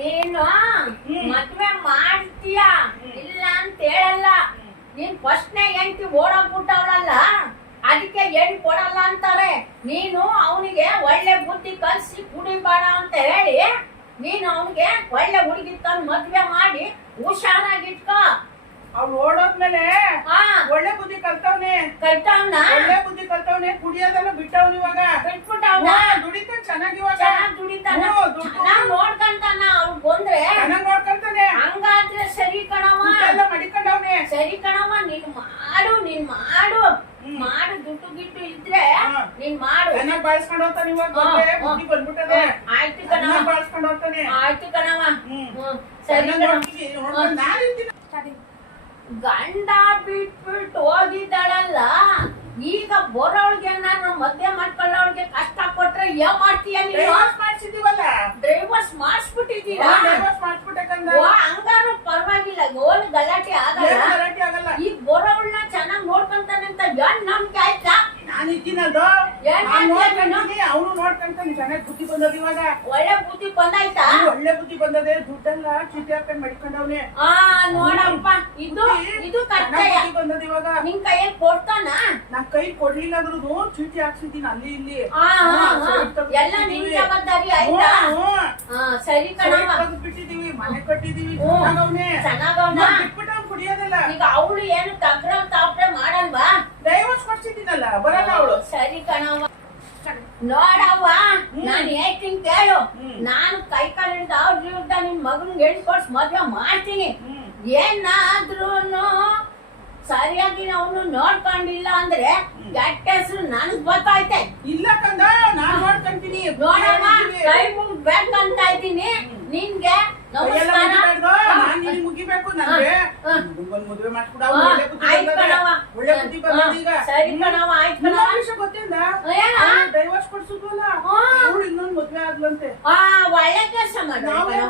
ನೀನು ಮದ್ವೆ ಮಾಡ್ತೀಯ ಇಲ್ಲ ಅಂತ ಹೇಳಲ್ಲ. ನೀನ್ ಫಸ್ಟ್ನೇ ಹೆಂಡತಿ ಓಡೋಗ್ಬಿಟ್ಟವಳಲ್ಲ, ಅದಕ್ಕೆ ಹೆಣ್ಣು ಕೊಡಲ್ಲ ಅಂತಾರೆ. ನೀನು ಅವನಿಗೆ ಒಳ್ಳೆ ಬುದ್ಧಿ ಕಲ್ಸಿ ಕುಡಿಬೇಡ ಅಂತ ಹೇಳಿ ನೀನು ಅವನಿಗೆ ಒಳ್ಳೆ ಹುಡುಗಿ ತಂದು ಮದ್ವೆ ಮಾಡಿ ಹುಷಾರಾಗಿಟ್ಕೋ. ಅವ್ಳು ಓಡೋದ್ಮೇಲೆ ಒಳ್ಳೆ ಬುದ್ಧಿ ಕಲ್ತವ್ನೆ. ಒಳ್ಳೆ ಬುದ್ಧಿ ಕಲ್ತವ್ನೆ. ಕುಡಿಯೋದೆಲ್ಲ ಬಿಟ್ಟವ್ನ ಇವಾಗ. ಬಿಟ್ಬಿಟ್ಟವ್ನ. ದುಡಿತಾನ ಚೆನ್ನಾಗಿ ಇವಾಗ. ದುಡಿತಾನ. ನೋಡ್ಕಂತಾನ. ಅವ್ರು ಬಂದ್ರೆ ಚೆನ್ನಾಗ್ ನೋಡ್ಕಂತಾನೆ. ಹಂಗಾದ್ರೆ ಸರಿ ಕಣವ. ಮಡಿಕೊಂಡವ್ನೆ. ಸರಿ ಕಣವ. ನೀನ್ ಮಾಡು ದುಡ್ಡು ಗಿಟ್ಟು ಇದ್ರೆ ನೀನ್ ಮಾಡು. ಚೆನ್ನಾಗ್ ಬಾಳ್ಸ್ಕೊಂಡ್ ಹೋಗ್ತಾನೆ ಇವಾಗ. ಬುದ್ಧಿ ಬಂದ್ಬಿಟ್ಟದೆ. ಆಯ್ತು ಕಣವ. ಬಾಳ್ಸ್ಕೊಂಡ್ ಹೋಗ್ತಾನೆ. ಆಯ್ತು ಕಣವ. ಸರಿ ಗಂಡ ಬಿಟ್ಬಿಟ್ಟು ಹೋಗಿದ್ದಾಳಲ್ಲ, ಈಗ ಬರೋಳ್ಗೆ ನಾನು ಮದ್ವೆ ಮಾಡ್ಕೊಳ್ಳೋಳ್ಗೆ ಕಷ್ಟ ಕೊಟ್ರೆ ಏನ್ ಮಾಡ್ತೀಯ ನೀನು? ಮಾಡ್ಸಿದೀವಲ್ಲ, ಡ್ರೈವರ್ಸ್ ಮಾಡಿಸ್ಬಿಟ್ಟಿದ್ದೀರಾ? ಹಂಗಾರು ಪರವಾಗಿಲ್ಲ, ಓನ್ ಗಲಾಟೆ ಆಗಲ್ಲ. ಈಗ ಬರೋಳ್ನ ಚೆನ್ನಾಗ್ ನೋಡ್ಕೊಂತಾನೆ ಅಂತ ಏನ್ ನಮ್ಗೆ ಆಯ್ತಾ? ನಾನು ಇದ್ದೀನಲ್ದು ಅವನು ನೋಡ್ಕೊಂತಾನೆ. ಚೆನ್ನಾಗಿ ಬುದ್ಧಿ ಬಂದದ ಇವಾಗ. ಒಳ್ಳೆ ಬುದ್ಧಿ ಬಂದಾಯ್ತಾ? ಒಳ್ಳೆ ಬುದ್ಧಿ ಬಂದದೆ. ದುಡ್ಡೆಲ್ಲ ಚೀಟಿ ಹಾಕೊಂಡ್ ಮಡಿಕೊಂಡವ್ನೆ. ನೋಡಪ್ಪ, ಇದು ಕರ್ತವ್ಯ ಬಂದದ ಇವಾಗ. ನಿನ್ ಕೈಯಲ್ಲಿ ಕೊಡ್ತಾನ? ನನ್ ಕೈ ಕೊಡ್ಲಿಲ್ಲ ಅಂದ್ರೂ ಚೀಟಿ ಹಾಕ್ಸಿದ್ದೀನಿ ಅಲ್ಲಿ ಇಲ್ಲಿ. ಎಲ್ಲ ನಿನ್ ಜವಾಬ್ದಾರಿ ಆಯ್ತಾ? ಸರಿ ಕಣವ. ಬಿಟ್ಟಿದೀವಿ, ಮನೆ ಕಟ್ಟಿದೀವಿ. ಚೆನ್ನಾಗವ್ನ. ಬಿಟ್ಬಿಟ್ಟು ಅವ್ನು ಕುಡಿಯೋದಿಲ್ಲ. ಈಗ ಅವಳು ಏನು ತಾಪ್ರೆ ಮಾಡಲ್ವಾ? ಡೈವರ್ಸ್ ಮಾಡ್ಸಿದ್ದೀನಲ್ಲ, ಬರಲ್ಲ ಅವಳು. ಸರಿ ಕಣವ. ನೋಡವ್ವ, ನಾನು ಹೇಳ್ತೀನಿ ಕೇಳು. ನಾನು ಕೈ ಕಾಲು ಹಿಡಿದು ಅವ್ರ ವಿರುದ್ಧ ನಿನ್ ಮಗನ್ ಹೇಳ್ಕೊಡ್ಸ್ ಮದ್ವೆ ಮಾಡ್ತೀನಿ. ಏನಾದ್ರೂನು ಸರಿಯಾಗಿ ಅವನು ನೋಡ್ಕೊಂಡಿಲ್ಲ ಅಂದ್ರೆ ಕೆಟ್ಟ ಹೆಸರು ನನಗ್ ಗೊತ್ತಾಯ್ತೆ. ಇಲ್ಲ ಕಂದ, ನಾನ್ ನೋಡ್ಕೊಂತೀನಿ. ನೋಡಮ್ಮ, ಕೈ ಮುಗ್ಬೇಕಂತ ಇದ್ದೀನಿ. ನಿನ್ಗೆ ಮುಗಿಬೇಕು. ನನಗೆ ಮದುವೆ ಮಾಡ್ಕೊಡ. ಒಳ್ಳೆ ಬುದ್ಧಿ ಬಂದ. ಸರಿ ಕಣವ. ಆಯ್ತು ಕಣವ. ಗೊತ್ತಿಲ್ಲ, ಡೈವರ್ಸ್ ಕೊಡ್ಸುದ್ವಲ್ಲ, ಇನ್ನೊಂದು ಮದ್ವೆ ಆದ್ಲಂತೆ. ಒಳ್ಳೆ ಕೆಲಸ ಮಾಡೋಳೆ.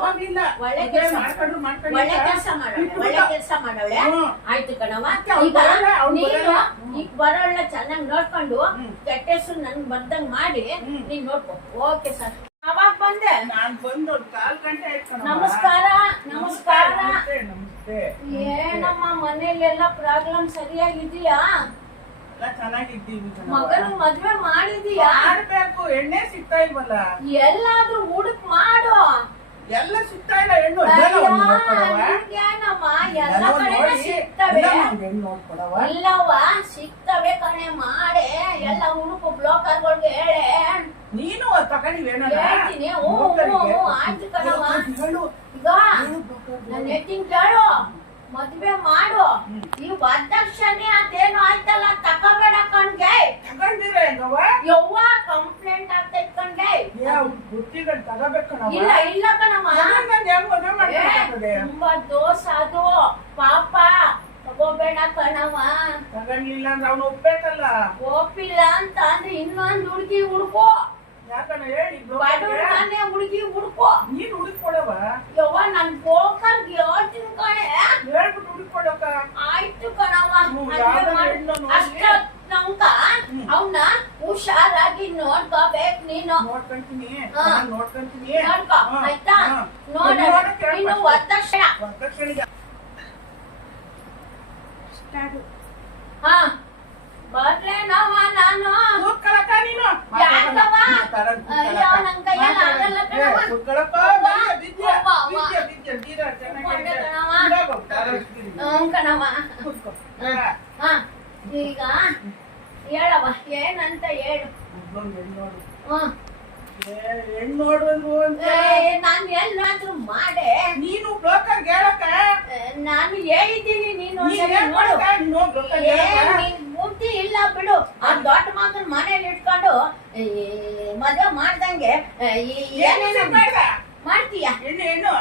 ಒಳ್ಳೆ ಕೆಲಸ ಮಾಡೋಳೆ. ಆಯ್ತು ಕಣವ. ಈಗ ಬರೋಳ್ನ ಚೆನ್ನಾಗಿ ನೋಡ್ಕೊಂಡು ಕೆಟ್ಟ ಹೆಸರು ನನ್ಗೆ ಬರ್ದಂಗ್ ಮಾಡಿ ನೀನ್ ನೋಡ್ಕೊ. Okay sir. ಅವಾಗ ಬಂದೆ. ನಾನ್ ಬಂದು 4 ಗಂಟೆ ಆಯ್ತು. ನಮಸ್ಕಾರ. ಏನಮ್ಮ ಮನೇಲೆಲ್ಲ ಪ್ರಾಬ್ಲಮ್ ಸರಿಯಾಗಿದೀಯಾ? ಚೆನ್ನಾಗಿದ್ದೀವಿ. ಮಗನ ಮದ್ವೆ ಮಾಡಿದೀಯಾ? ಮಾಡ್ಬೇಕು. ಎಣ್ಣೆ ಸಿಗ್ತಾ ಇಲ್ವಲ್ಲ. ಎಲ್ಲಾದ್ರೂ ಹುಡುಕ್ ಮಾಡು. ಎಲ್ಲ ಸಿಗ್ತಾ ಇಲ್ಲ ಹೆಣ್ಣು. ಏನಮ್ಮ ಎಲ್ಲ ಕಡೆ ಸಿಗ್ತವೆ. ಇಲ್ಲವ್ವ, ಸಿಗ್ತವೆ ಕಣೆ. ಮಾಡೆ ಎಲ್ಲ ಹುಡುಕು. ಬ್ಲೋಕರ್ಗಳಿಗೆ ಹೇಳೆ. ನೀನು ತಗೊಂಡಿವೇನ? ಹೇಳ್ತೀನಿ. ಆಯ್ತು ಕಣವ. ಈಗ ನಾನು ಹೇಳ್ತೀನಿ ಕೇಳು. ಮದ್ವೆ ಮಾಡು. ಈ ವರದಕ್ಷಿಣೆ ಅದೇನು ಆಯ್ತಲ್ಲ, ತಗೋಬೇಡ ಕಣ್ಗೆ. ತಗೊಂಡಿರ ಯವ್ವ ಕಂಪ್ಲೇಂಟ್ ಆಗ್ತೈತ್ ಕಣ್ಗೆ. ಇಲ್ಲ ಕಣಮ್ಮ, ತುಂಬಾ ದೋಷ ಅದು. ಪಾಪ ತಗೋಬೇಡ ಕಣವ. ತಗೊಂಡ್ಲಿಲ್ಲ ಅಂದ್ರೆ ಅವ್ನು ಒಪ್ಬೇಕಲ್ಲ. ಒಪ್ಪಿಲ್ಲ ಅಂತ ಅಂದ್ರೆ ಇನ್ನೊಂದು ಹುಡುಗಿ ಹುಡ್ಕೋ. ಯಾಕಂದ್ರೆ ಹೇಳಿ, ಬಡವ್ರನ್ನೇ ಹುಡುಗಿ ಹುಡ್ಕೋ. ನೀನ್ ಹುಡುಕೊಡವ? ಯವ್ವ, ನನ್ ಬ್ರೋಕರ್ಗೆ ಹೇಳ್ತೀನಿ ಕಣೆ. ಹೇಳ್ಬಿಟ್ಟು ಹುಡುಕೊಡಕ. ಆಯ್ತು ಕಣವ. ಅಷ್ಟ ನಂಕ ಅವನ್ನ ಹುಷಾರಾಗಿ ನೋಡ್ಕೋಬೇಕು ನೀನು. ನೋಡ್ಕೊಂತೀನಿ. ನೋಡ್ಕೋ ಆಯ್ತಾ? ನೋಡ ನೀನು ವರದಕ್ಷಿಣೆ. ಬರ್ಲೇನವ ನಾನು? ಯಾಕವ? ಅಯ್ಯೋ, ನನ್ ಕೈಯಲ್ಲಿ ಆಗಲ್ಲ ಕಣವ. ಕಣವ. ಈಗ ಹೇಳವ, ಏನಂತ ಹೇಳು. ಹೆಣ್ಣು ನಾನು ಎಲ್ಲಾದ್ರೂ ಮಾಡೆ. ನೀನು ಬ್ರೋಕರ್ ಹೇಳಕ. ನಾನು ಹೇಳಿದ್ದೀನಿ. ನೀನು ಬುದ್ಧಿ ಇಲ್ಲ ಬಿಡು. ಆ ದೊಡ್ಡ ಮಗನ್ ಮನೇಲಿ ಇಟ್ಕೊಂಡು ಮದುವೆ ಮಾಡ್ದಂಗೆ ಏನೇನು ಮಾಡ್ತೀಯ? ಹೆಣ್ಣು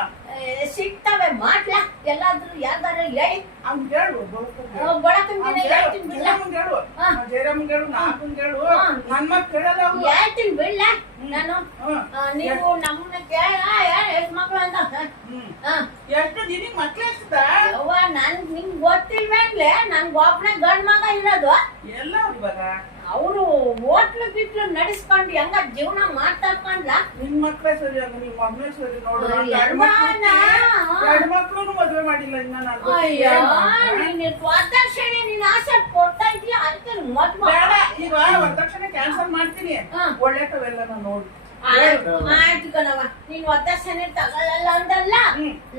ಸಿಗ್ತವೆ. ಮಾಡ್ಲಾ? ಎಲ್ಲಾದ್ರೂ ಯಾವ್ದಾರು ಹೇಳಿ. ಅವ್ನು ಹೇಳು. ಬಳಕಂಗಿನ ಹೇಳ್ತೀನಿ ಬಿಡ್ಲ. ಹೇಳ್ತೀನಿ ಬಿಡ್ಲ ನಾನು. ನೀವು ನಮ್ಮನ್ನ ಕೇಳ ಹೆಣ್ಮಕ್ಳು ಅಂತ. ಎಷ್ಟು ನಿನಗ್ ಮಕ್ಳು ಎಷ್ಟದ? ಯವ್ವ, ನಿಂಗ್ ಗೊತ್ತಿಲ್ವೇನ್ಲೆ? ನನ್ಗೆ ಒಬ್ಬನೇ ಗಂಡ್ ಮಗ ಇರೋದು. ಎಲ್ಲ ಇವಾಗ ಅವರು ಹೋಟ್ಲು ಬಿಟ್ಲು ನಡೆಸ್ಕೊಂಡು ಹೆಂಗ ಜೀವನ ಮಾತಾಡ್ಕೊಂಡ್ಲ ನಿನ್ ಮಕ್ಳೇ ಸರಿ ಆಗ ನಿಮ್ ಮಗನೇ ಸರಿ ನೋಡು ಯವ್ವಾನ. ಎರಡು ಮಕ್ಳು ಮದ್ವೆ ಮಾಡಿಲ್ಲ ಇನ್ನ ನಾನು ಅಯ್ಯೋ ನೀನ್ ವರದಕ್ಷಿಣೆ ನೀನ್ ಆಸೆ ಕೊಡ್ತಾ ಇದೀಯ ಅದಕ್ಕೆ ಮದ್ವೆ ಬೇಡ ಈಗ ವರದಕ್ಷಿಣೆ ಕ್ಯಾನ್ಸಲ್ ಮಾಡ್ತೀನಿ ಹಾ. ಒಳ್ಳೆತವೆಲ್ಲ ನಾನು ನೋಡು ಆಯ್ತು ಕಣವ ನೀನ್ ವರದಕ್ಷಿಣೆ ತಗೊಳ್ಳಲ್ಲ ಅಂದಲ್ಲ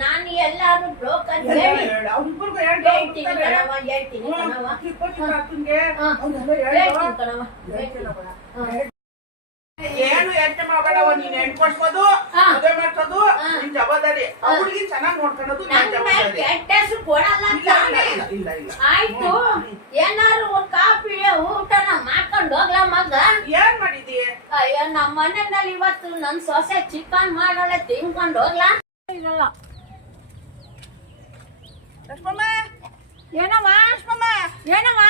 ನಾನು ಎಲ್ಲಾರು ಬ್ರೋಕರ್ ಹೇಳಿ ಅವ್ರಿಬ್ರಿಗೂ ಹೇಳ್ತೀನಿ ಕಣವ ಹೇಳ್ತೀನಿ ಕಣವ ಹೇಳ್ತೀನಿ ಕಣವ ಏನು ಯೋಚನೆ ಮಾಡಬೇಡವ ನೀನ್ ಹೆಣ್ ಕೊಡ್ಸೋದು ಮದುವೆ ಮಾಡ್ಸೋದು ನಿನ್ ಜವಾಬ್ದಾರಿ ಆ ಹುಡುಗಿ ಚೆನ್ನಾಗಿ ನೋಡ್ಕೊಳ್ಳೋದು ನಿನ್ ಜವಾಬ್ದಾರಿ ಕೆಟ್ಟ ಹೆಸರು ಕೊಡಲ್ಲ ಅಂತ ಇಲ್ಲ ಇಲ್ಲ ಇಲ್ಲ ಆಯ್ತು ಏನಾರು ಒಂದ್ ಕಾಫಿ ಊಟನ ಮಾಡ್ಕೊಂಡು ಹೋಗ್ಲಾ ಮಗ ಏನ್ ಮಾಡಿದಿ ಅಯ್ಯೋ ನಮ್ಮ ಮನೆಯಲ್ಲಿ ಇವತ್ತು ನನ್ ಸೊಸೆ ಚಿಕನ್ ಮಾಡೋಳೆ ತಿನ್ಕೊಂಡು ಹೋಗ್ಲಾ ಇರಲ್ಲ ಲಕ್ಷ್ಮಮ್ಮ ಏನಮ್ಮ ಲಕ್ಷ್ಮಮ್ಮ ಏನಮ್ಮ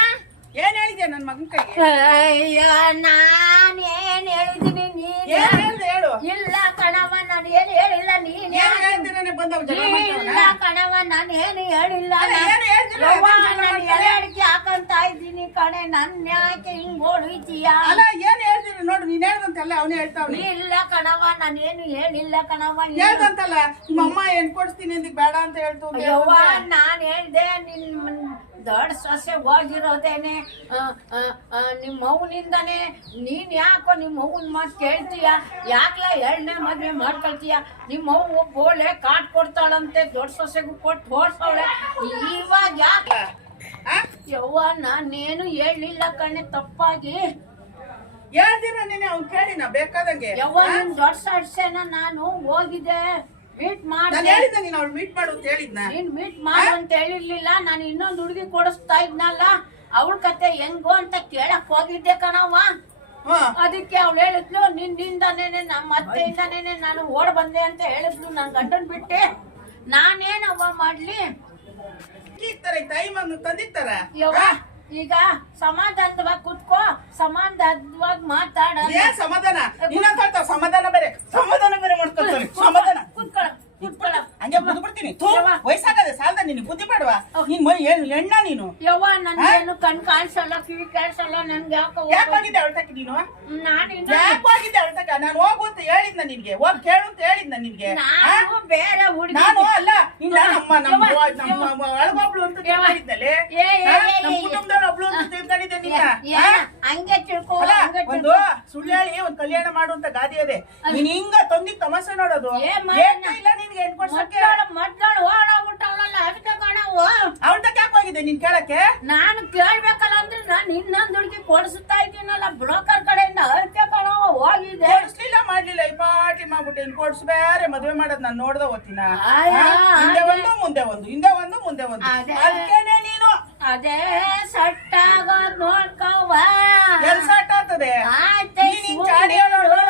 ಏನ್ ಹೇಳಿದ್ಯಾ ನನ್ ಮಗನ್ ಕೈಗೆ ಅಯ್ಯೋ ನಾನ್ ಏನ್ ಹೇಳಿದೀನಿ ನೀನ್ ಏನ್ ಹೇಳ್ದೆ ಹೇಳು ಇಲ್ಲ ಕಣವ ನಾನು ಏನು ಹೇಳಿಲ್ಲ ನೀನ್ ಏನ್ ಹೇಳ್ತೀರಾನೆ ಬಂದವ್ ಜಗಳ ಮಾಡ್ತಾವನ ಇಲ್ಲ ಕಣವ ನಾನು ಏನು ಹೇಳಿಲ್ಲ ಏನ್ ಹೇಳ್ತೀರ ಯವ್ವ, ನಾನು ಎಲೆ ಅಡಿಕೆ ಹಾಕಂತ ಇದ್ದೀನಿ ಕಣೆ ನನ್ ಯಾಕೆ ಹಿಂಗ್ ಓಡಿತೀಯ ಅಲ್ಲ ಏನ್ ಹೇಳ್ತೀರ ನೋಡು ನೀನ್ ಹೇಳ್ದಂತಲ್ಲ ಅವನೇ ಹೇಳ್ತಾವ್ನಿ ಇಲ್ಲ ಕಣವ ನಾನೇನು ಹೇಳಿಲ್ಲ ಕಣವ ಹೇಳ್ದಂತಲ್ಲ ನಿಮ್ಮ ಅಮ್ಮ ಏನ್ ಕೊಡ್ಸ್ತೀನಿ ಅಂದಿಗ್ ಬೇಡ ಅಂತ ಹೇಳ್ತು ಯವ್ವ ನಾನ್ ಹೇಳ್ದೆ ನಿನ್ ದೊಡ್ಡ ಸೊಸೆ ಹೋಗಿರೋದೇನೆ ನಿಮ್ಮ ಮೌನಿಂದಾನೆ ನೀನ್ ಯಾಕೋ ನಿಮ್ಮ ಮೌನ್ ಮಾತು ಕೇಳ್ತೀಯ ಯಾಕ್ಲ ಎರಡನೇ ಮದ್ವೆ ಮಾಡ್ಕೊಳ್ತೀಯ ನಿಮ್ಮ ಮಗು ಬೋಳೆ ಕಾಟ್ ಕೊಡ್ತಾಳಂತೆ ದೊಡ್ಡ ಸೊಸೆಗೂ ಕೊಟ್ಟು ಹೊಡ್ಸವಳೆ ಇವಾಗ ಯಾಕೆ ಯವ್ವ ನಾನೇನು ಹೇಳಿಲ್ಲ ಕಣೆ ತಪ್ಪಾಗಿ ಹೇಳ್ತೀರ ನೀನೆ ಅವ್ನ್ ಕೇಳಿನ ಬೇಕಾದಂಗೆ ಯವ್ವ ನಿನ್ ದೊಡ್ಡ ಸೊಸೆನ ನಾನು ಹೋಗಿದ್ದೆ ಮೀಟ್ ನಾನು ಮಾಡಿ ಹೇಳಿದ್ನ ನೀನ್ ಅವ್ಳು ಮೀಟ್ ಮಾಡು ಅಂತ ಹೇಳಿದ್ನ ನೀನ್ ಮೀಟ್ ಮಾಡು ಅಂತ ಹೇಳಿರ್ಲಿಲ್ಲ ನಾನು ಇನ್ನೊಂದು ಹುಡುಗಿ ಕೊಡಿಸ್ತಾ ಇದ್ನಲ್ಲ ಅವಳ ಕತೆ ಹೆಂಗೋ ಅಂತ ಕೇಳಕ್ ಹೋಗಿದ್ದೆ ಕಣವ್ವ ಅದಕ್ಕೆ ಅವಳು ಹೇಳಿದ್ಲು ನಿನ್ನಿಂದಾನೇನೆ ನಮ್ಮ ಅತ್ತೆಯಿಂದಾನೇನೆ ನಾನು ಓಡ್ ಬಂದೆ ಅಂತ ಹೇಳಿದ್ಲು ನನ್ ಗಂಡನ್ ಬಿಟ್ಟೆ ನಾನೇನವ್ವ ಮಾಡ್ಲಿ ತಾಯಿ ಮಗನ್ ತಂದಿರ್ತಾರ ಯವ್ವ ಈಗ ಸಮಾಧಾನವಾಗಿ ಕುತ್ಕೋ ಸಮಾಧಾನವಾಗಿ ಮಾತಾಡ ಏನ್ ಸಮಾಧಾನ ಇನ್ನೊಂದ್ ಹೇಳ್ತಾವ ಸಮಾಧಾನ ಬೇರೆ ಮಾಡ್ಕೊಳ್ತಾರೆ ಸಮಾಧಾನ ಕುತ್ಕೊಳ ಕುತ್ಕೊಳ ಹಂಗೆ ಬುದ್ಧಿ ಬಿಡ್ತೀನಿ ವಯಸ್ಸಾಗದೆ ಸಾಲದ ನಿನ್ ಬುದ್ಧಿ ಬೇಡವಾ ನೀನ್ ಎಣ್ಣ ನೀನು ಯವ್ವ ನನ್ಗೇನು ಕಣ್ ಕಾಣಿಸಲ್ಲ ಕಿವಿ ಕೇಳಿಸಲ್ಲ ನನ್ಗೆ ಯಾಕೆ ಹೋಗಿದ್ದೆ ಅವಳ್ತಕ್ಕೆ ನೀನು ನಾನಿನ್ನ ಯಾಕೆ ಹೋಗಿದ್ದೆ ಅವಳ್ತಕ್ಕ ನಾನು ಹೋಗು ಅಂತ ಹೇಳಿದ್ನ ನಿನ್ಗೆ ಹೋಗ್ ಕೇಳು ಅಂತ ಹೇಳಿದ್ನ ನಿನ್ಗೆ ನಾನು ಬೇರೆ ಹುಡುಗಿ ನಾನು ಅಲ್ಲ ಇಲ್ಲ ನಮ್ಮ ಒಳಗೊಬ್ಳು ಅಂತ ತಿಳ್ಕೊಂಡಿದ್ದಲೆ ನಮ್ಮ ಕುಟುಂಬದವ್ರು ಒಬ್ಳು ಅಂತ ತಿಳ್ಕೊಂಡಿದ್ದೆ ನಿನ್ನ ಹಂಗೆ ತಿಳ್ಕೊ ಒಂದು ಸುಳ್ಳು ಹೇಳಿ ಒಂದ್ ಕಲ್ಯಾಣ ಮಾಡುವಂತ ಗಾದಿ ಅದೇ ನೀನ್ ಹಿಂಗ ತಂದಿಗ್ ತಮಾಷೆ ನೋಡೋದು ಇಲ್ಲ ನಿನ್ಗೆ ಹೆಣ್ ಕೊಡ್ಸಕ್ಕೆ ಮದ್ಗಳು ಓಡಾಗ್ಬಿಟ್ಟವಳಲ್ಲ ಅದಕ್ಕೆ ಕಾಣವು ಅವಳ್ತಕ್ಕೆ ಯಾಕೆ ಹೋಗಿದೆ ನೀನ್ ಕೇಳಕ್ಕೆ ನಾನು ಕೇಳ್ಬೇಕಲ್ಲ ಅಂದ್ರೆ ನಾನು ಇನ್ನೊಂದು ಹುಡುಗಿ ಕೊಡಿಸ್ತಾ ಇದ್ದೀನಲ್ಲ ಬ್ರೋಕರ್ ಕಡೆಯಿಂದ ಅದಕ್ಕೆ ಕಾಣವ ಹೋಗಿದೆ ಕೊಡಿಸ್ಲಿಲ್ಲ ಮಾಡ್ಲಿಲ್ಲ ಈ ಪಾಟಿ ಮಾಡ್ಬಿಟ್ಟೆ ಇನ್ ಕೊಡ್ಸ್ ಬೇರೆ ಮದ್ವೆ ಮಾಡೋದ್ ನಾನ್ ನೋಡ್ದ ಓದ್ತೀನ ಹಿಂದೆ ಒಂದು ಮುಂದೆ ಒಂದು ಹಿಂದೆ ಒಂದು ಮುಂದೆ ಒಂದು ಅದಕ್ಕೇನೆ ನೀನು ಅದೇ ಸೆಟ್ ಆಗೋದ್ ನೋಡ್ಕವ್ವ ಎಲ್ ಸಟ್ ಆಗ್ತದೆ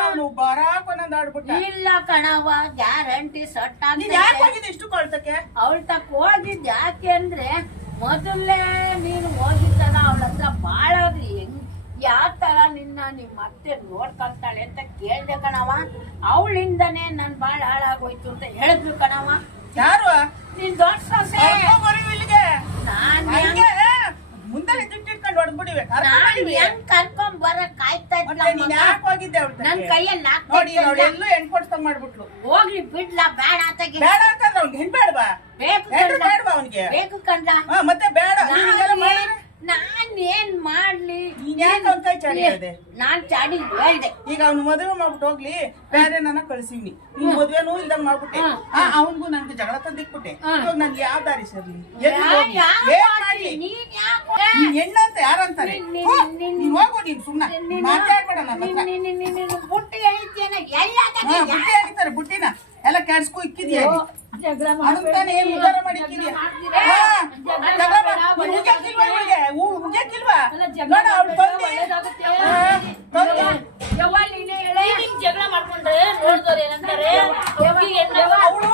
ಅವನು ಬರಾಕೊಂದ್ ಆಡ್ಬಿಟ್ಟ ಇಲ್ಲ ಕಣವ ಗ್ಯಾರಂಟಿ ಸೆಟ್ ನೀನ್ ಯಾಕೆ ಹೋಗಿದ್ದೆ ಇಷ್ಟು ಕೊಳ್ತಕ್ಕೆ ಅವಳ ತಕ್ಕ ಹೋಗಿದ್ ಯಾಕೆ ಅಂದ್ರೆ ಮೊದಲೇ ನೀನು ಹೋಗಿದ್ದಲ್ಲ ಅವಳ ಹತ್ರ ಬಾಳೋದ್ರಿ ಹೆಂಗ್ ಯಾವ ತರ ನಿಮ್ಮ ಅತ್ತೆ ನೋಡ್ಕೊಂತಾಳೆ ಅಂತ ಕೇಳ್ದೆ ಕಣವ ಅವಳಿಂದನೇ ನನ್ ಬಾಳ ಹಾಳಾಗೋಯ್ತು ಅಂತ ಹೇಳಿದ್ರು ಕಣವ ಯಾರು ನೀನ್ ದೊಡ್ಡ ಸೊಸೆ ಇಲ್ಲಿಗೆ ನಾನ್ ಮುಂದೆ ಜಿಟ್ಟಿಟ್ಕೊಂಡು ಹೊಡ್ಬಿಡಿವೆ ಹೆಂಗ್ ಕರ್ಕೊಂಡ್ ಬರಕ್ ಕಾಯ್ತಾ ನೀನ್ ಯಾಕೆ ಹೋಗಿದ್ದೆ ಅವಳು ನನ್ ಕೈಯಲ್ಲಿ ನೋಡಿ ಅವಳೆಲ್ಲೂ ಹೆಣ್ ಕೊಡ್ಸ್ಕೊಂಡ್ ಮಾಡ್ಬಿಟ್ಲು ಹೋಗ್ಲಿ ಬಿಡ್ಲಾ ಬೇಡ ಆತಗೆ ಬೇಡ ಅಂತಂದ್ರೆ ಅವ್ನಿಗೆ ಹೆಣ್ ಬೇಡವಾ ಬೇಕು ಬೇಡವಾ ಅವನಿಗೆ ಬೇಕು ಕಂಡ ಮತ್ತೆ ಬೇಡ ನಾನ್ ಏನ್ ಮಾಡ್ಲಿ ನೀನ್ ಯಾಕೆ ಅವ್ನ ಕೈ ಚಾಡಿ ಹೇಳ್ದೆ ನಾನ್ ಚಾಡಿ ಹೇಳ್ದೆ ಈಗ ಅವ್ನು ಮದುವೆ ಮಾಡ್ಬಿಟ್ಟು ಹೋಗ್ಲಿ ಬೇರೆ ನನ್ನ ಕಳ್ಸಿವ್ನಿ ನೀನ್ ಮದ್ವೆನೂ ಇಲ್ದಂಗ್ ಮಾಡ್ಬಿಟ್ಟೆ ಅವನ್ಗೂ ನನ್ಗೆ ಜಗಳ ತಂದಿಕ್ಬಿಟ್ಟೆ ಇವಾಗ ನನ್ಗೆ ಯಾವ ದಾರಿ ಸರ್ಲಿ ನೀನ್ ಯಾಕೆ ನೀನ್ ಹೆಣ್ಣಂತ ಯಾರಂತಾರೆ ನೀನ್ ಹೋಗು ನೀನ್ ಸುಮ್ನೆ ಮಾತಾಡ್ಬೇಡ ನನ್ನ ಹತ್ರ ಬುಟ್ಟಿ ಹೇಳ್ತೇನ ಎಲ್ಲ ಬುಟ್ಟಿ ಆಗಿದ್ದಾರೆ ಬುಟ್ಟಿನ ಎಲ್ಲ ಕೆಡ್ಸ್ಕೊ ಇಕ್ಕಿದ್ಯಾ ಅದನ್ನ ಏನ್ ಉದ್ದಾರ ಮಾಡಿ ಇಕ್ಕಿದ್ಯಾ ಉಗ್ಯಾಕಿಲ್ವಾ ನೋಡ ಅವ್ಳು ಜಗಳ ಮಾಡ್ಕೊಂಡ್ರೆ ನೋಡಿದವ್ರು ಏನಂತಾರೆ ಅವಳು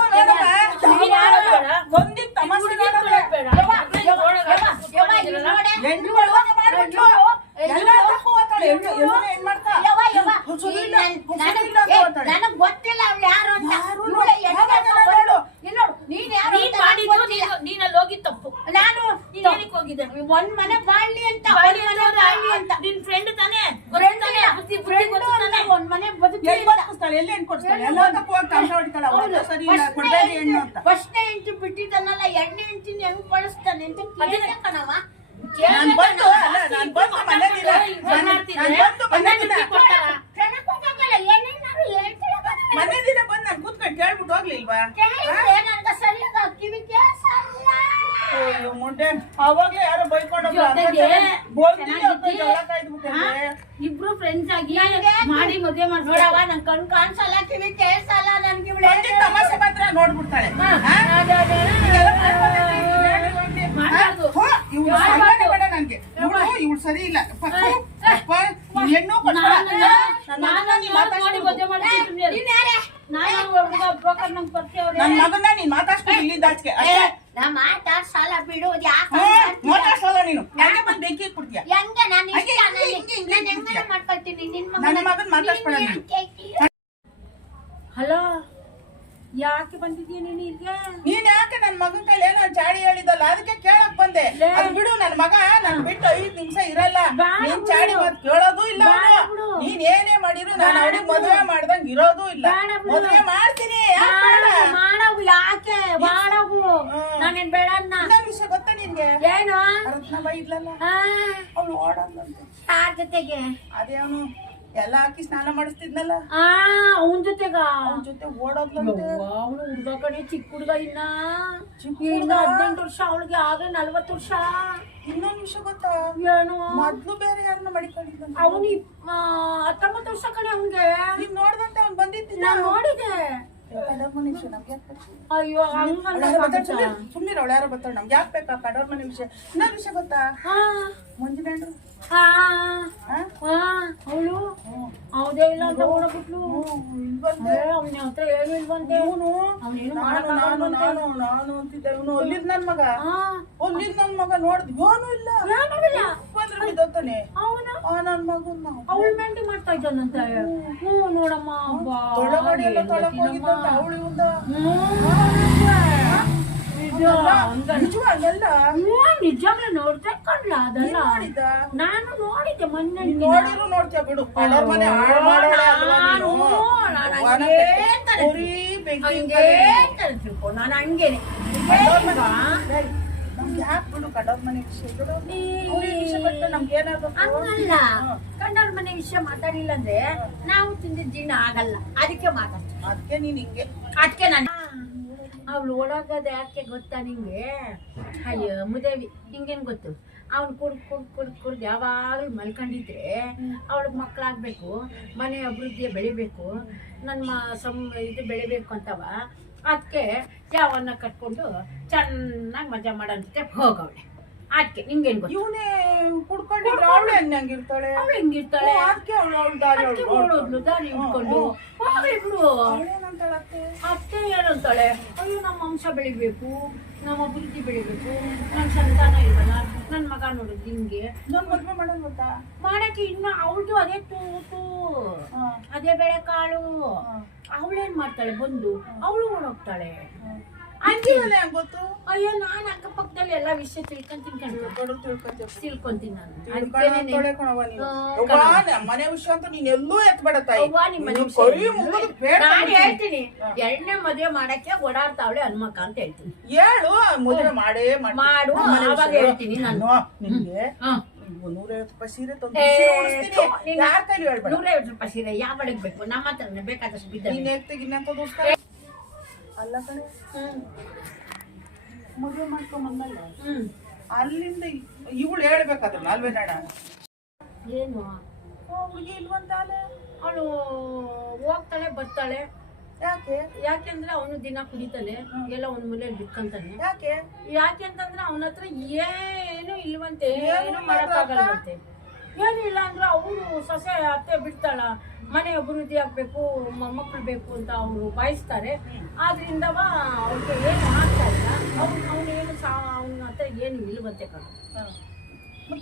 ಒಂದಿ ತಮಾಷೆ ನನಗ್ ಗೊತ್ತಿಲ್ಲ ಅವ್ಳು ಯಾರು ಅಂತ ನೀನ್ ಯಾರು ನೀನಲ್ಲಿ ಹೋಗಿ ತಪ್ಪು ನಾನು ಹೋಗಿದ್ದೆ ಒಂದ್ ಮನೆ ಬಾಳ್ಲಿ ಅಂತ ನಿನ್ ಫ್ರೆಂಡ್ ತಾನೇ ಫ್ರೆಂಡ್ ತೋರಿಸ್ತಾಳೆ ಎಲ್ಲದಕ್ಕೂ ಹೋಗಿ ತಂಡ ಹೊಡಿತಾಳೆ ಅವಳು ಸರಿ ಇಲ್ಲ ಕೊಡ್ಬೇಡಿ ಹೆಣ್ಣು ಅಂತ ಫಸ್ಟ್ನೇ ಹೆಂಡತಿ ಬಿಟ್ಟಿದ್ದಾನಲ್ಲ ಎರಡನೇ ಹೆಂಡತಿನ ಹೆಂಗ್ ಬಳಸ್ತಾನೆ ಅಂತ ಕೇಳಿದೆ ಕಣವ. ನಾನ್ ಬಂದು ಅಲ್ಲ ನಾನ್ ಬಂದು ಮನೆ ದಿನ ಕ್ಷಣಕ್ಕೆ ಹೋಗಲ್ಲ, ಏನೇನಾದ್ರು ಹೇಳ್ತೀರ ಗೊತ್ತಿಲ್ಲ. ಮನೆ ದಿನ ಬಂದು ನಾನು ಕೂತ್ಕೊಂಡು ಕೇಳ್ಬಿಟ್ಟು ಹೋಗ್ಲಿಲ್ವಾ ಕೇಳಿದ್ರೆ ನನ್ಗೆ ಸರಿಯಾಗಿ ಕಿವಿ ಕೇಳ್ಸಲ್ಲ. ಅಯ್ಯೋ ಮುಂಡೆ ಅವಾಗ್ಲೇ ಯಾರೋ ಬೈಕೊಂಡೋಗ್ರು ಇಬ್ರು ಫ್ರೆಂಡ್ಸ್ ಆಗಿ ಮಾಡಿ ಮದುವೆ ನೋಡವ ನನ್ ಕಣ್ ಕಾಣಿಸಲ್ಲ, ಕಿವಿ ಕೇಳ್ಸಲ್ಲ, ನನ್ಗೆ ಇವಳು ತಮಾಷೆ ಮಾತ್ರ ನೋಡ್ಬಿಡ್ತಾಳೆ ಇವಳು ಸರಿ ಇಲ್ಲ ಹೆಣ್ಣು ನನ್ ಮಗನ್ನ ನೀನ್ ಮಾತಾಡ್ಸ್ಕೊಂಡು ಇಲ್ಲಿಂದ ಆಚೆಗೆ ನಾ ಮಾತಾಡ್ಸಲ್ಲ ಬಿಡು. ಮಾತಾಡ್ಸಲ್ಲ ನೀನು ಯಾಕೆ ಬಂದು ಬೆಂಕಿ ಕೊಡ್ತೀಯ ಹೆಂಗೆ ನಾನು ಹೆಂಗ ಮಾಡ್ಕೊಳ್ತೀನಿ ನಿನ್ ನನ್ನ ಮಗನ್ ಮಾತಾಡ್ಸ್ಬೇಡ ನೀನು. ಹಲೋ, ಯಾಕೆ ಬಂದಿದ್ದೀಯ ನೀನು ಇಲ್ಲಿಗೆ? ನೀನ್ ಯಾಕೆ ನನ್ ಮಗನ್ ಕೈಲಿ ಏನೋ ಚಾಡಿ ಹೇಳಿದಲ್ಲ ಅದಕ್ಕೆ ಕೇಳಕ್ ಬಂದೆ. ಅದ್ ಬಿಡು ನನ್ ಮಗ ನನ್ ಬಿಟ್ಟು 5 ನಿಮಿಷ ಇರಲ್ಲ. ನೀನ್ ಚಾಡಿ ಮಾತ್ ಕೇಳೋದು ಇಲ್ಲ ಅವನು. ನೀನ್ ಏನೇ ಮಾಡಿದ್ರು ನಾನು ಅವ್ರಿಗೆ ಮದುವೆ ಮಾಡ್ದಂಗ್ ಇರೋದು ಇಲ್ಲ. ಮದುವೆ ಮಾಡ್ತೀನಿ ಮಾಡವು ಯಾಕೆ ಮಾಡವು ನಾನೇನ್ ಬೇಡ ಅನ್ನ. ಇನ್ನೊಂದ್ ವಿಷಯ ಗೊತ್ತಾ ನಿನ್ಗೆ? ಏನು ರತ್ನಬಾಯಿ ಇದ್ಲಲ್ಲ ಅವ್ಳು ಓಡೋದ್ಲಂತೆ. ಯಾರ ಜೊತೆಗೆ? ಅದೇ ಅವನು ಎಲ್ಲ ಹಾಕಿ ಸ್ನಾನ ಮಾಡಿಸ್ತಿದ್ನಲ್ಲ ಅವನ್ ಜೊತೆಗ ಅವನ ಜೊತೆ ಓಡೋದ್ಲಂತೆ. ಅವನು ಹುಡುಗ ಕಡೆ ಚಿಕ್ಕ ಹುಡುಗ ಇನ್ನ 18 ವರ್ಷ, ಅವಳಿಗೆ ಆಗ 40 ವರ್ಷ. ಇನ್ನೊಂದ್ ವಿಷಯ ಗೊತ್ತಾ? ಏನು ಮೊದ್ಲು ಬೇರೆ ಯಾರನ್ನ ಮಡಿಕೊಂಡಿದ್ದ ಅವನು 19 ವರ್ಷ ಕಡೆ ಅವನ್ಗೆ. ನೀನ್ ನೋಡ್ದಂತೆ ಅವ್ನ್ ಬಂದಿದ್ದಿಲ್ಲ. ನಾನ್ ನೋಡಿದೆ. ಅಯ್ಯೋ ಸುಮ್ಮನೆ ಅವಳು ಯಾರೋ ಬರ್ತಾಳೆ ನಮ್ಗೆ ಯಾಕೆ ಬೇಕಾ ಕಡೋರ್ ಮನೆ ವಿಷಯ. ಇನ್ನೊಂದ್ ವಿಷಯ ಗೊತ್ತಾ? ಮಂಜುನಾಡ್ರು ಅವಳು ಹೌದೇ ಇಲ್ಲ ಅಂತ ಓಡಬಿಟ್ಲು. ಅವನ ಹತ್ರ ಏನು ಇಲ್ವಂತೆ. ಅವನೇನು ನಾನು ಅಂತಿದ್ದೆ. ಇವನು ಅಲ್ಲಿದ್ ನನ್ ಮಗ ನೋಡ್ದು ಏನೂ ಇಲ್ಲ ಬಂದ್ರೆ ನನ್ ಮಗನ್ನ ಅವಳು ಮೆಂಟಿ ಮಾಡ್ತಾ ಇದ್ದಾನಂತೆ. ನೋಡಮ್ಮ ತೊಳಗಡೆ ಎಲ್ಲ ತೊಳಕ್ ಹೋಗಿದ್ದಂತ ಅವಳು ಇವಂದ ನಿಜವಾಗ್ಲೂ ನೋಡ್ತಾ ಕಣ್ಲ ಅದೆಲ್ಲ ನಾನು ನೋಡಿದ್ದೆ ಮೊನ್ನೆ. ನೋಡಿದ್ರು ನೋಡ್ತೀಯ ಬಿಡು. ಕಡೋರ್ ಮನೆ ಹಾಳು ಮಾಡೋಳೆ ಅಲ್ವಾ ನೀನು? ನಾನು ಹಂಗೇನೆ ನಮ್ಗೆ ಯಾಕೆ ಬಿಡು ಕಡೋರ್ ಮನೆ ವಿಷಯ ಬಿಡು. ವಿಷಯ ಬಿಟ್ಟು ನಮ್ಗೆ ಏನಾಗಬೇಕು? ಹಂಗಲ್ಲ, ಕಂಡವ್ರ ಮನೆ ವಿಷಯ ಮಾತಾಡಿಲ್ಲ ಅಂದ್ರೆ ನಾವು ತಿಂದಿದ್ದ ಜೀರ್ಣ ಆಗಲ್ಲ. ಅದಕ್ಕೆ ಮಾತಾಡ್ತೀನಿ. ಅದಕ್ಕೆ ನೀನ್ ಹಿಂಗೆ ಅದಕ್ಕೆ ನಾನು ಅವಳು ಒಳಗದ ಯಾಕೆ ಗೊತ್ತಾ ನಿಂಗೆ? ಅಯ್ಯೋ ಮುದೇವಿ, ನಿಂಗೇನು ಗೊತ್ತು? ಅವ್ನು ಕುಡ್ದು ಯಾವಾಗಲೂ ಮಲ್ಕೊಂಡಿದ್ರೆ ಅವಳಿಗೆ ಮಕ್ಕಳಾಗಬೇಕು, ಮನೆ ಅಭಿವೃದ್ಧಿ ಬೆಳಿಬೇಕು, ಇದು ಬೆಳಿಬೇಕು ಅಂತವ. ಅದಕ್ಕೆ ಯಾವನ್ನ ಕಟ್ಕೊಂಡು ಚೆನ್ನಾಗಿ ಮಜಾ ಮಾಡೋಂತೆ ಹೋಗವಳೆ. ಅದಕ್ಕೆ ನಿಂಗೇನು ಗೊತ್ತು? ಇವನೇ ಕುಡ್ಕೊಂಡಿದ್ರೆ ಅವಳು ಹೆಂಗಿರ್ತಾಳೆ? ಅವಳು ಹೆಂಗಿರ್ತಾಳೆ? ಅದಕ್ಕೆ ಅವಳು ದಾರಿ ಓಡೋದ್ಲು, ದಾರಿ ಇಟ್ಕೊಂಡು ಹೋಗ್ಲಿ ಬಿಡು. ಅತ್ತೆ ಏನಂತಾಳೆ? ಅಯ್ಯೋ ನಮ್ಮ ವಂಶ ಬೆಳಿಬೇಕು, ನಮ್ಮ ಅಭಿವೃದ್ಧಿ ಬೆಳಿಬೇಕು, ನನ್ನ ಸಂತಾನ ಇರಲ್ಲ, ನನ್ನ ಮಗ ನೋಡಿದ್ ನಿಮ್ಗೆ ನನ್ ಮದ್ವೆ ಮಾಡೋದು ಗೊತ್ತಾ? ಮಾಡಕ್ಕೆ ಇನ್ನ ಅವಳದು ಅದೇ ತೂತು, ಅದೇ ಬೆಳೆಕಾಳು. ಅವಳೇನ್ ಮಾಡ್ತಾಳೆ? ಬಂದು ಅವಳು ಓಡೋಗ್ತಾಳೆ. ಗೊತ್ತು? ಅಯ್ಯೋ ನಾನ್ ಅಕ್ಕಪಕ್ಕದಲ್ಲಿ ಎಲ್ಲಾ ವಿಷಯ ತಿಳ್ಕೊಂತೀನಿ ತಿಳ್ಕೊಂತೀನಿ ನಾನು. ಮನೆ ವಿಷಯ ಅಂತ ನೀನ್ ಎಲ್ಲೂ ಎತ್ಬೇಡ ತಾಯಿ. ನಾನು ಹೇಳ್ತೀನಿ, 2ನೇ ಮದುವೆ ಮಾಡಕ್ಕೆ ಓಡಾಡ್ತಾವಳೆ ಹನುಮಕ್ಕ ಅಂತ ಹೇಳ್ತೀನಿ. ಹೇಳು ಮದುವೆ ಮಾಡೇ ಮಾಡು ಅವಾಗ ಹೇಳ್ತೀನಿ ನಾನು. ನಿಮ್ಗೆ 150 ರೂಪಾಯಿ ಸೀರೆ ತಂದು 150 ರೂಪಾಯಿ ಸೀರೆ ಯಾವ ಬೇಕು? ನಮ್ಮ ಹತ್ರನೇ ಬೇಕಾದಷ್ಟು ಬಿದ್ದ ಅಲ್ಲ ಕಣೆ, ಮದುವೆ ಮಾಡ್ಕೊಂಬಂದಲ್ಲ ಅಲ್ಲಿಂದ ಇವಳು ಹೇಳ್ಬೇಕಾದ್ರೆ ಅಲ್ವೇ ನಾಡ ಏನು ಹುಡುಗಿ ಇಲ್ವಂತ ಅವಳು ಹೋಗ್ತಾಳೆ ಬರ್ತಾಳೆ. ಯಾಕೆ? ಯಾಕೆಂದ್ರೆ ಅವನು ದಿನ ಕುಡಿತಾನೆ, ಎಲ್ಲ ಒಂದ್ ಮೂಲೆಯಲ್ಲಿ ಬಿಟ್ಕೊಂತಾನೆ. ಯಾಕೆ ಅಂತಂದ್ರೆ ಅವನ ಹತ್ರ ಏನು ಇಲ್ವಂತೆ, ಏನು ಮಾಡಕ್ಕಾಗಲ್ವಂತೆ. ಏನು ಇಲ್ಲ ಅಂದ್ರೆ ಅವರು ಸೊಸೆ ಅತ್ತೆ ಬಿಡ್ತಾಳ, ಮನೆ ಅಭಿವೃದ್ಧಿ ಆಗ್ಬೇಕು, ಮೊಮ್ಮಕ್ಕಳು ಬೇಕು ಅಂತ ಅವರು ಬಯಸ್ತಾರೆ. ಆದ್ರಿಂದ ಅವ್ರಿಗೆ ಏನು ಆಗ್ತಾ ಇಲ್ಲ. ಅವನೇನು ಅವನ ಹತ್ರ ಏನು ಇಲ್ವಂತೆ ಕಣ.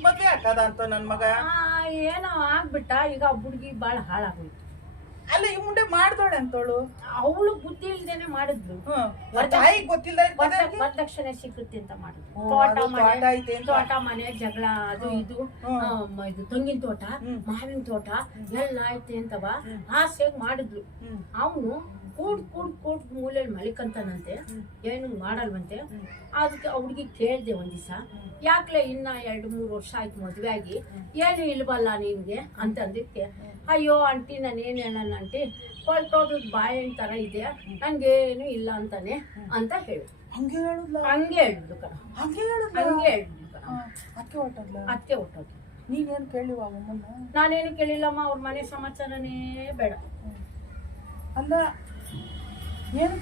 ಮದ್ವೆ ಆಗ್ತದ ಅಂತ ನನ್ ಮಗ ಏನೋ ಆಗ್ಬಿಟ್ಟ. ಈಗ ಹುಡುಗಿ ಬಾಳ ಹಾಳಾಗೋಯ್ತು. ಅಲ್ಲ ಈ ಮುಂಡೆ ಮಾಡ್ದೋಳೆ ಅಂತೋಳು. ಅವಳು ಬುದ್ಧಿ ಇಲ್ದೇನೆ ಮಾಡಿದ್ಲು. ತಾಯಿಗೆ ಗೊತ್ತಿಲ್ಲ ವರದಕ್ಷಿಣೆ ಸಿಗುತ್ತೆ ಅಂತ ಮಾಡಿದ್ಲು. ಓ, ತೋಟ ಅದು ಮನೆ ತೋಟ ಐತೆ ಅಂತ. ತೋಟ ಮನೆ ಜಗಳ ಅದು ಇದು ಇದು ತೆಂಗಿನ ತೋಟ ಮಾವಿನ ತೋಟ ಎಲ್ಲ ಐತೆ ಅಂತವ ಆಸೆಗ್ ಮಾಡಿದ್ಲು. ಅವನು ಕೂಡ್ ಮೂಲೆಯಲ್ಲಿ ಮಲಿಕಂತಾನಂತೆ, ಏನು ಮಾಡಲ್ವಂತೆ. ಅದಕ್ಕೆ ಅವ್ರಿಗೆ ಕೇಳ್ದೆ ಒಂದ್ ದಿವಸ, ಯಾಕ್ಲೆ ಇನ್ನ 2-3 ವರ್ಷ ಆಯ್ತು ಮದ್ವೆ ಆಗಿ, ಏನು ಇಲ್ವಲ್ಲ ನಿನ್ಗೆ ಅಂತ ಅಂದಿದ್ಕೆ, ಅಯ್ಯೋ ಆಂಟಿ ನಾನೇನು ಹೇಳಲ್ಲ ಆಂಟಿ, ಹೊಲ್ಟೋದ್ ಬಾಯಿನ ತರ ಇದೆ, ನಂಗೇನು ಇಲ್ಲ ಅಂತಾನೆ ಅಂತ ಹೇಳು. ಹಂಗೆ ಹೇಳುದ್ಲ? ಹಂಗೆ ಹೇಳಿದ್ಲು ಕಣ, ಹಂಗೆ ಹೇಳುದ್ಲ? ಹಂಗೆ ಹೇಳಿದ್ಲು ಕಣ. ಅಕ್ಕೆ ಹೊಟ್ಟದ್ಲ? ಅದಕ್ಕೆ ಹೊಟ್ಟೋದು. ನೀನೇನ್ ಕೇಳಿವ ಅಮ್ಮನ್ನ? ನಾನೇನು ಕೇಳಿಲ್ಲಮ್ಮ, ಅವ್ರ ಮನೆ ಸಮಾಚಾರನೇ ಬೇಡ. ಅಲ್ಲ ಏನು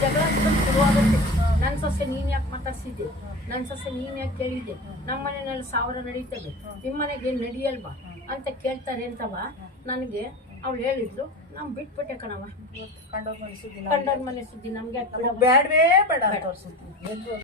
ಜಗಳ ಶುರುವಾಗುತ್ತೆ. ನನ್ನ ಸೊಸೆ ನೀನ್ ಯಾಕೆ ಮಾತಾಡ್ಸಿದ್ದೆ, ನನ್ನ ಸೊಸೆ ನೀನ್ ಯಾಕೆ ಕೇಳಿದ್ದೆ, ನಮ್ಮ ಮನೆಯಲ್ಲಿ 1000 ನಡೀತದೆ, ನಿಮ್ಮ ಮನೆಗೆ ನಡಿಯಲ್ವಾ ಅಂತ ಕೇಳ್ತಾರೆ ಅಂತವ. ನನಗೆ ಅವಳು ಹೇಳಿದ್ಲು, ನಮ್ ಬಿಟ್ಬಿಟ್ಟೆ ಕಣವ. ಕಂಡೋರ್ ಮನೆ ಸುದ್ದಿ ಕಂಡೋರ್ ಮನೆ ಸುದ್ದಿ ನಮ್ಗೆ ಬೇಡವೇ ಬೇಡ ಅಂತ ಅವ್ರ ಸುದ್ದಿ.